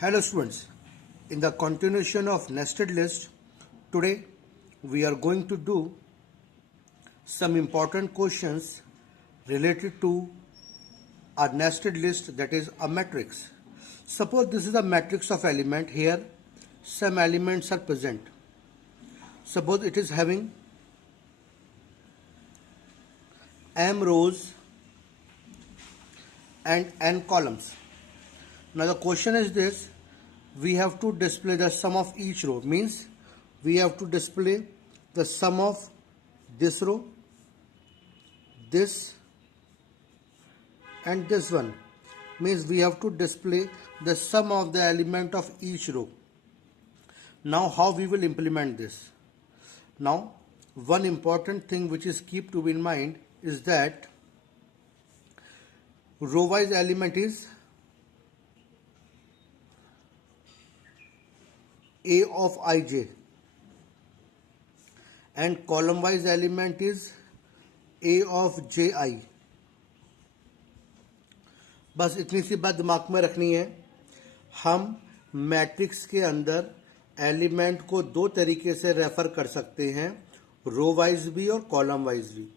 Hello students, in the continuation of nested list, today we are going to do some important questions related to a nested list, that is a matrix. Suppose this is a matrix of element. Here some elements are present. Suppose it is having m rows and n columns. Now the question is this: we have to display the sum of each row, means we have to display the sum of this row, this and this one, means we have to display the sum of the element of each row. Now how we will implement this? Now one important thing which is keep to be in mind is that row wise element is A of ij and column wise element is A of ji. बस इतनी सी बात दिमाग में रखनी है। हम matrix के अंदर एलिमेंट को दो तरीके से रेफर कर सकते हैं, रो वाइज भी और कॉलम वाइज भी।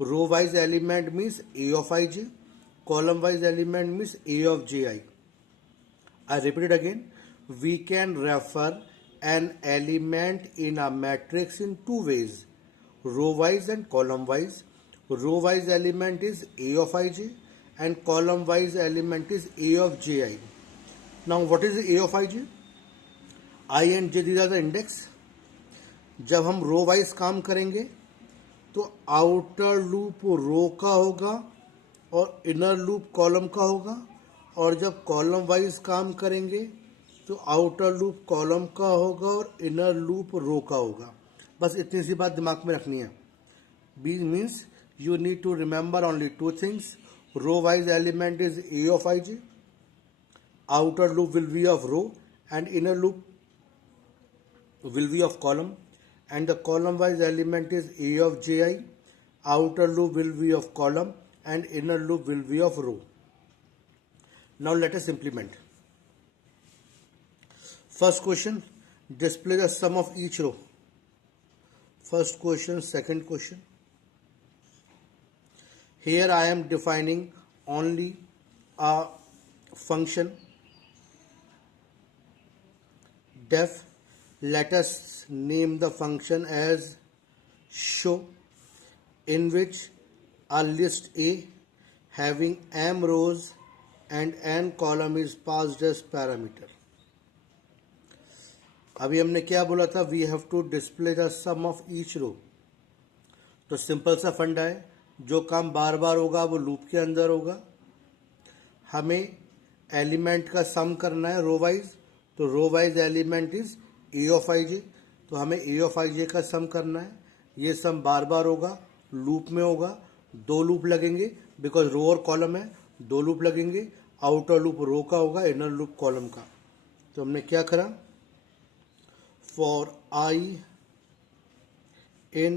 Row wise element means A of I J, column wise element means A of J I. I repeat it again, we can refer an element in a matrix in two ways, row wise and column wise. Row wise element is A of ij and column wise element is A of ji. Now what is A of ij? I and j, these are the index. जब हम row wise काम करेंगे तो outer loop row का होगा और inner loop column का होगा, और जब कॉलम वाइज काम करेंगे तो आउटर लूप कॉलम का होगा और इनर लूप रो का होगा। बस इतनी सी बात दिमाग में रखनी है। B means you need to remember only two things, row wise element is A of I J, outer loop will be of row and inner loop will be of column, and the column wise element is A of J I, outer loop will be of column and inner loop will be of row. Now let us implement. First question, display the sum of each row. First question, second question. Here I am defining only a function def. Let us name the function as show, in which a list A having m rows and n column is passed as parameter. अभी हमने क्या बोला था, we have to display the sum of each row. तो simple सा फंडा है, जो काम बार बार होगा वो लूप के अंदर होगा। हमें एलिमेंट का सम करना है रो वाइज, तो row wise element is A of I J, तो हमें ए ऑफ आई जे का सम करना है। ये सम बार बार होगा, लूप में होगा, दो लूप लगेंगे बिकॉज रो और कॉलम है, दो लूप लगेंगे, आउटर लूप रो का होगा, इनर लूप कॉलम का। तो हमने क्या करा, for I in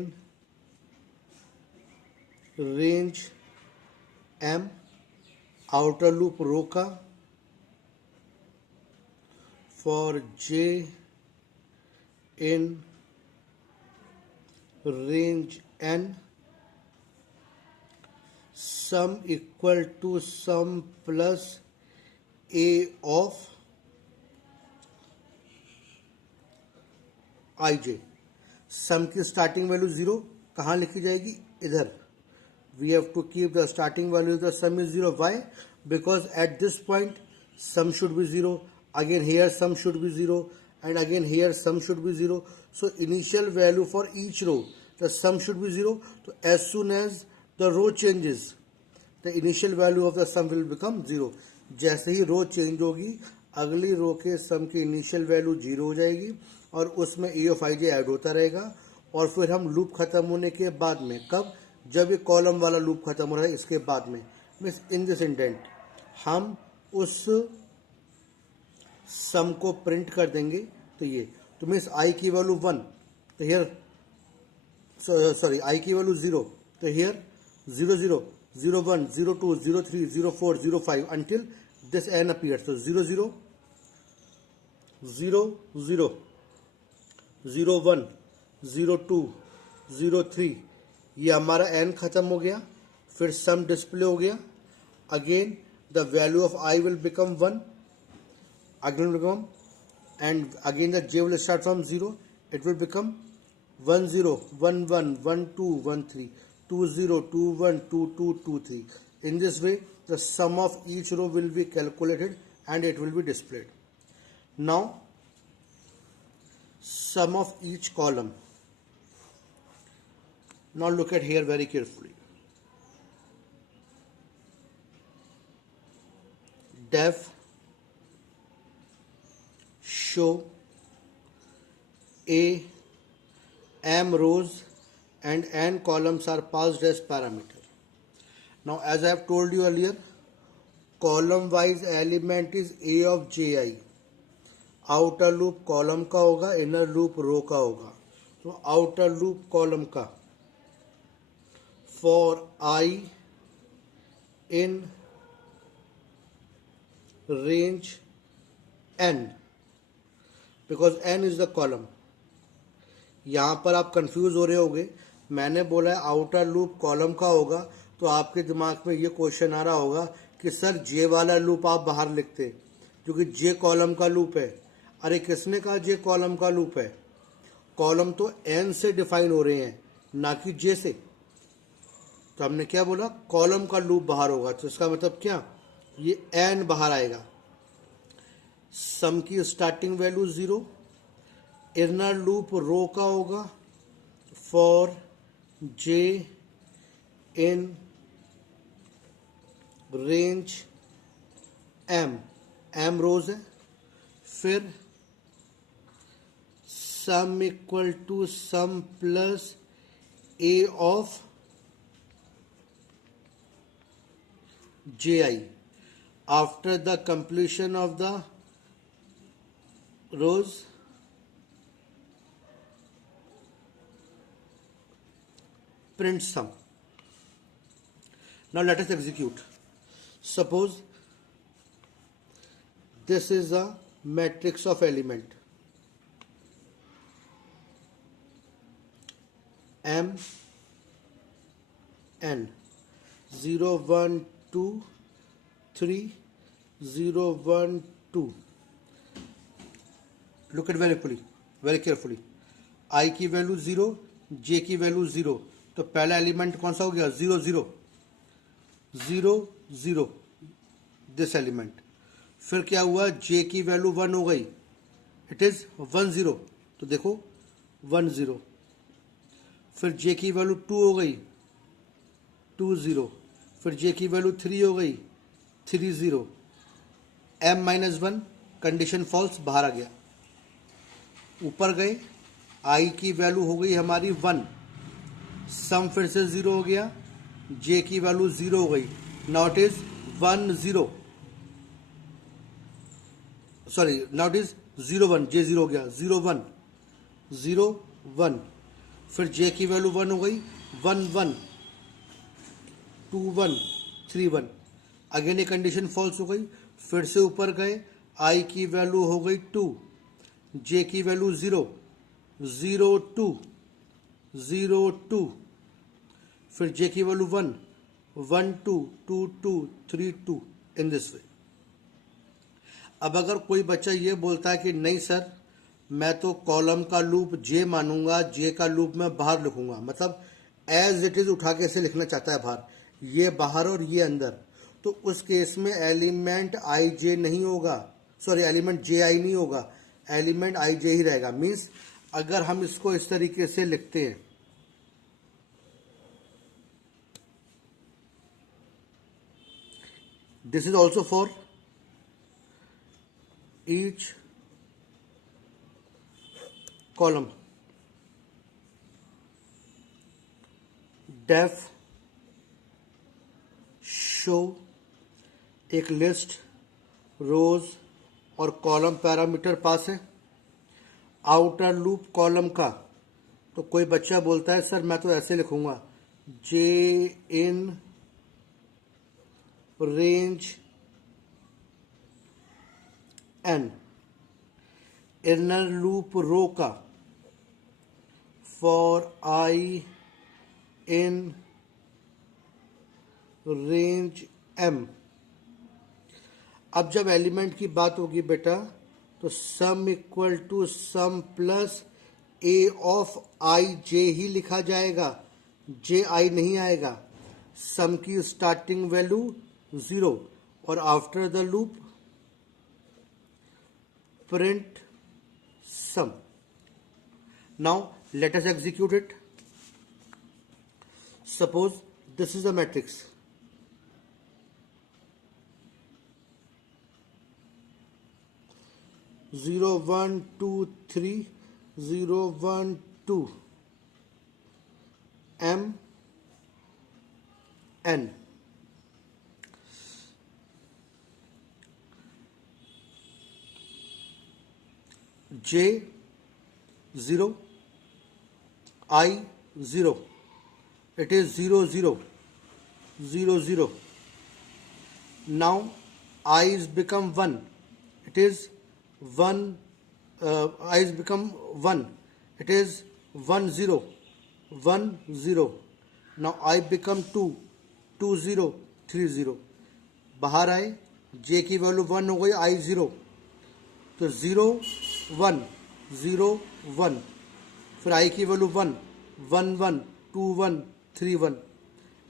range m, outer loop row का, for j in range n, sum equal to sum plus a of आई जे। सम की स्टार्टिंग वैल्यू जीरो कहाँ लिखी जाएगी, इधर। We have to keep the starting value the sum is zero. Why? Because at this point sum should be zero, again here sum should be zero and again here sum should be zero. So initial value for each row the sum should be zero. तो as soon as the row changes the initial value of the sum will become zero. जैसे ही रो change होगी अगली रो के सम की initial value zero हो जाएगी और उसमें ए ऑफ आई जे ऐड होता रहेगा। और फिर हम लूप खत्म होने के बाद में, कब, जब ये कॉलम वाला लूप खत्म हो रहा है इसके बाद में, मीन्स इन दिस इंडेंट हम उस सम को प्रिंट कर देंगे। तो ये तो मीन्स आई की वैल्यू 1, तो हियर सॉरी आई की वैल्यू 0, तो here 0 0 0 1 0 2 0 3 0 4 0 5 until this n appears. So 0 0 0 0 0 1 0 2 0 3, ये हमारा n खत्म हो गया, फिर सम डिस्प्ले हो गया. Again the value of I will become 1, again will become, and again the j will start from 0, it will become 1 0 1 1 1 2 1 3 2 0 2 1 2 2 2 3. In this way the sum of each row will be calculated and it will be displayed. Now sum of each column. Now look at here very carefully. Def show a m rows and n columns are passed as parameter. Now as I have told you earlier, column wise element is a of ji. Outer loop column का होगा, inner loop row का होगा. तो outer loop column का for I in range n, because n is the column. यहां पर आप confuse हो रहे होगे, मैंने बोला है आउटर लूप कॉलम का होगा, तो आपके दिमाग में ये क्वेश्चन आ रहा होगा कि सर जे वाला लूप आप बाहर लिखते, क्योंकि जे कॉलम का लूप है. अरे किसने कहा जे कॉलम का लूप है? कॉलम तो n से डिफाइन हो रहे हैं, ना कि जे से. तो हमने क्या बोला, कॉलम का लूप बाहर होगा, तो इसका मतलब क्या, ये n बाहर आएगा. सम की starting value 0, inner loop row का होगा for j in range m rows है. फिर sum equal to sum plus a of ji after the completion of the rows. Print sum. Now let us execute. Suppose this is a matrix of element m n 0 1 2 3 0 1 2. Look at very carefully. I की value 0, j की value 0, तो पहला element कौन सा हो गया, 0 0 0 0, this element. फिर क्या हुआ, j की वैल्यू 1 हो गई, इट इज 1 0, तो देखो 1 0. फिर j की वैल्यू 2 हो गई, 2 0. फिर j की वैल्यू 3 हो गई, 3 0. m-1 कंडीशन फॉल्स, बाहर आ गया. ऊपर गए, i की वैल्यू हो गई हमारी 1, सम फिर से 0 हो गया, j की वैल्यू 0 हो गई. Now it is 1 0, sorry now it is 0 1, j 0 हो गया, 0 1 0 1. फिर j की वैल्यू 1 हो गई, 1 1 2 1 3 1. अगेन ये कंडीशन फॉल्स हो गई. फिर से ऊपर गए, i की वैल्यू हो गई 2, j की वैल्यू 0 0 2 0 2. फिर j की वैल्यू 1 1 2 2 2 3 2, इन दिस वे. अब अगर कोई बच्चा ये बोलता है कि नहीं सर, मैं तो कॉलम का लूप j मानूंगा, j का लूप मैं बाहर लिखूंगा, मतलब एज इट इज उठा के इसे लिखना चाहता है बाहर, ये बाहर और ये अंदर, तो उस केस में एलिमेंट आई जे नहीं होगा, सॉरी एलिमेंट जे आई नहीं होगा, एलिमेंट आई जे ही रहेगा. मीन्स अगर हम इसको इस तरीके से लिखते हैं, this is also for each column. Def show एक लिस्ट रोज और कॉलम पैरामीटर पास है. आउटर लूप कॉलम का, तो कोई बच्चा बोलता है सर मैं तो ऐसे लिखूंगा, J in range n. Inner loop row का for I in range M. अब जब एलिमेंट की बात होगी बेटा तो sum equal to sum plus A of I J ही लिखा जाएगा, जे आई नहीं आएगा। सम की स्टार्टिंग वैल्यू 0 और after the loop print sum. Now let us execute it. Suppose this is a matrix, 0 1 2 3 0 1 2 m n। j 0 I 0, it is 0 0 0 0। now I is become 1, it is 1 I is become 1, it is 1 0 1 0। now I become 2 2 0 3 0। बाहर आए, j की value 1 हो गई, I 0, तो 0 1 0 1। फिर I की value 1 1 1 2 1 3 1।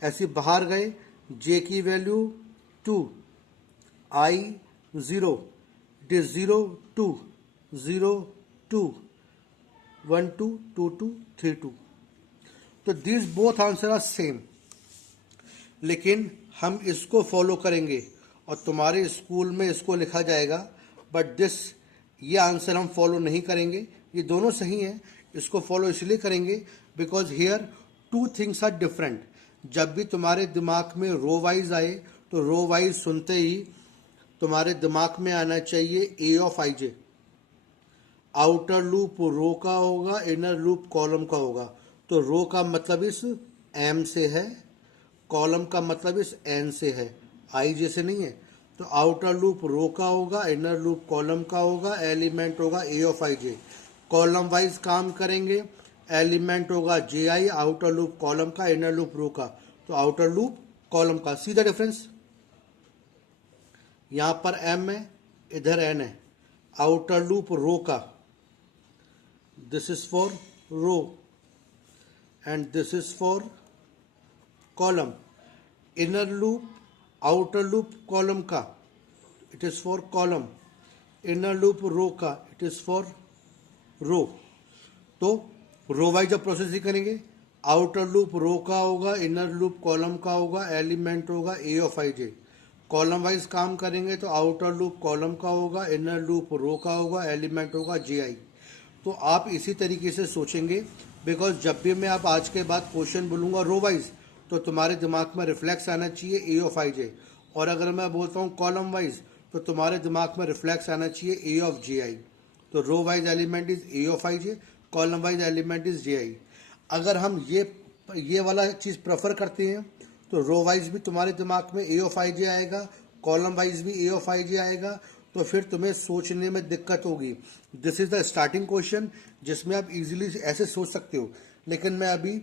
ऐसे बाहर गए, j की वैल्यू 2 I 0, इट इज 0 2 0 2 1 2 2 2 3 2। तो this both answer are same, लेकिन हम इसको फॉलो करेंगे और तुम्हारे स्कूल में इसको लिखा जाएगा, बट दिस ये आंसर हम फॉलो नहीं करेंगे। ये दोनों सही हैं, इसको फॉलो इसलिए करेंगे because here two things are different. जब भी तुम्हारे दिमाग में रो वाइज आए तो रो वाइज सुनते ही तुम्हारे दिमाग में आना चाहिए A of I J. Outer loop row का होगा, इनर लूप कॉलम का होगा। तो रो का मतलब इस एम से है, कॉलम का मतलब इस एन से है, आई जे से नहीं है। तो आउटर लूप रो का होगा, इनर लूप कॉलम का होगा, एलिमेंट होगा A of I J. Column wise काम करेंगे, एलिमेंट होगा J I, outer loop column का, इनर लूप रो का, तो आउटर लूप कॉलम का। सी द डिफरेंस, यहां पर एम है, इधर एन है। आउटर लूप रो का, this is for row and this is for column. Inner loop outer loop column का, it is for column. Inner loop row का, it is for रो। तो row wise जब process ही करेंगे, outer loop row का होगा, inner loop column का होगा, element होगा A of I J. Column wise काम करेंगे तो आउटर लूप कॉलम का होगा, इनर लूप रो का होगा, एलिमेंट होगा जे आई। तो आप इसी तरीके से सोचेंगे, बिकॉज जब भी मैं आप आज के बाद क्वेश्चन बोलूँगा रो वाइज तो तुम्हारे दिमाग में रिफ्लेक्स आना चाहिए ए ऑफ आई जे, और अगर मैं बोलता हूँ कॉलम वाइज तो तुम्हारे दिमाग में रिफ्लेक्स आना चाहिए ए ऑफ जे आई। तो row wise element is A of I J, column wise element is J I. अगर हम ये वाला चीज़ प्रेफर करते हैं तो रो वाइज भी तुम्हारे दिमाग में ए ऑफ आई जे आएगा, कॉलम वाइज भी ए ऑफ आई जे आएगा, तो फिर तुम्हें सोचने में दिक्कत होगी। This is the starting question जिसमें आप इजीली ऐसे सोच सकते हो, लेकिन मैं अभी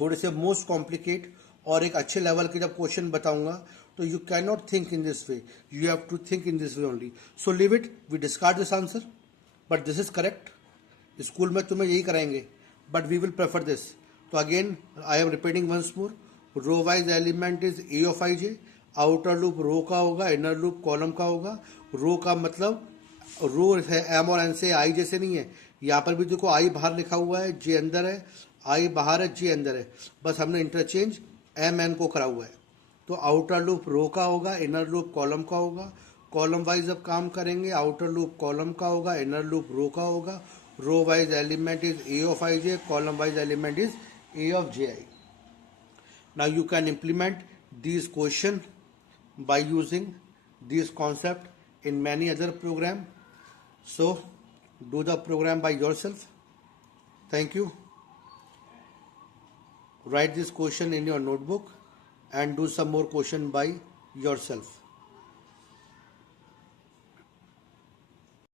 थोड़े से मोस्ट कॉम्प्लिकेट और एक अच्छे लेवल के जब क्वेश्चन बताऊंगा तो you can not think in this way, you have to think in this way only. So leave it, we discard this answer, but this is correct. School में तुम्हें यही कराएंगे, but we will prefer this. तो again I am repeating once more, row wise element is A of I J. Outer loop row का होगा, inner loop column का होगा। रो का मतलब रो है एम और एन से, आई जे से नहीं है। यहाँ पर भी देखो आई बाहर लिखा हुआ है, जे अंदर है, आई बाहर है, जे अंदर है, बस हमने इंटरचेंज एम एन को करा हुआ है। तो आउटर लूप रो का होगा, इनर लूप कॉलम का होगा। कॉलम वाइज अब काम करेंगे, आउटर लूप कॉलम का होगा, इनर लूप रो का होगा। Row wise element is A of I J, column wise element is A of J i. Now you can implement these question by using these concept in many other program. So do the program by yourself. Thank you. Write this question in your notebook and do some more question by yourself.